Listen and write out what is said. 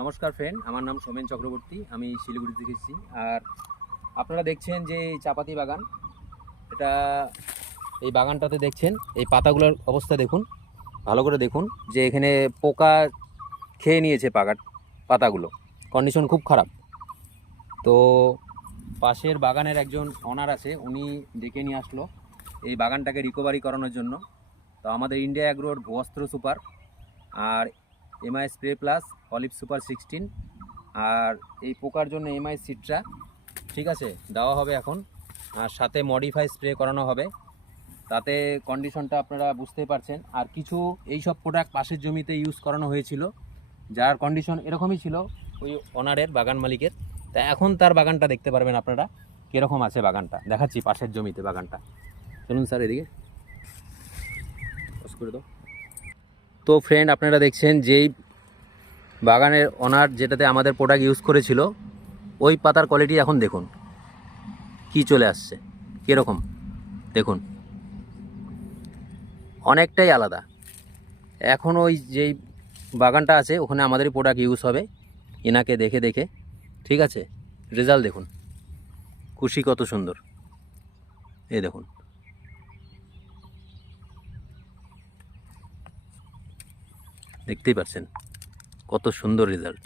নমস্কার ফ্রেন্ড, আমার নাম সোমেন চক্রবর্তী। আমি শিলিগুড়ি থেকে এসেছি। আর আপনারা দেখছেন যে এই চাপাতি বাগান, এটা এই বাগানটাতে দেখছেন এই পাতাগুলোর অবস্থা দেখুন, ভালো করে দেখুন যে এখানে পোকা খেয়ে নিয়েছে পাতাগুলো, কন্ডিশন খুব খারাপ। তো পাশের বাগানের একজন ওনার আছে, উনি ডেকে নিয়ে আসলো এই বাগানটাকে রিকভারি করানোর জন্য। তো আমাদের ইন্ডিয়া অ্যাগ্রোর ভুয়স্ত্র সুপার আর MI spray plus olive super 16 আর এই পোকার জন্য এমআই সিট্রা, ঠিক আছে, দেওয়া হবে এখন। আর সাথে মডিফাই স্প্রে করানো হবে, তাতে কন্ডিশনটা আপনারা বুঝতেই পারছেন। আর কিছু এইসব প্রোডাক্ট পাশের জমিতে ইউজ করানো হয়েছিল, যার কন্ডিশন এরকমই ছিল ওই ওনারের বাগান মালিকের। তা এখন তার বাগানটা দেখতে পারবেন আপনারা কীরকম আছে। বাগানটা দেখাচ্ছি, পাশের জমিতে বাগানটা। চলুন স্যার এদিকে করে দাও। তো ফ্রেন্ড, আপনারা দেখছেন যেই বাগানের ওনার যেটাতে আমাদের প্রোডাক্ট ইউজ করেছিল, ওই পাতার কোয়ালিটি এখন দেখুন কি চলে আসছে, কীরকম দেখুন, অনেকটাই আলাদা। এখন ওই যেই বাগানটা আছে ওখানে আমাদেরই প্রোডাক্ট ইউজ হবে, এনাকে দেখে দেখে, ঠিক আছে। রেজাল্ট দেখুন, খুশি কত সুন্দর, এই দেখুন, দেখতেই পাচ্ছেন কত সুন্দর রেজাল্ট।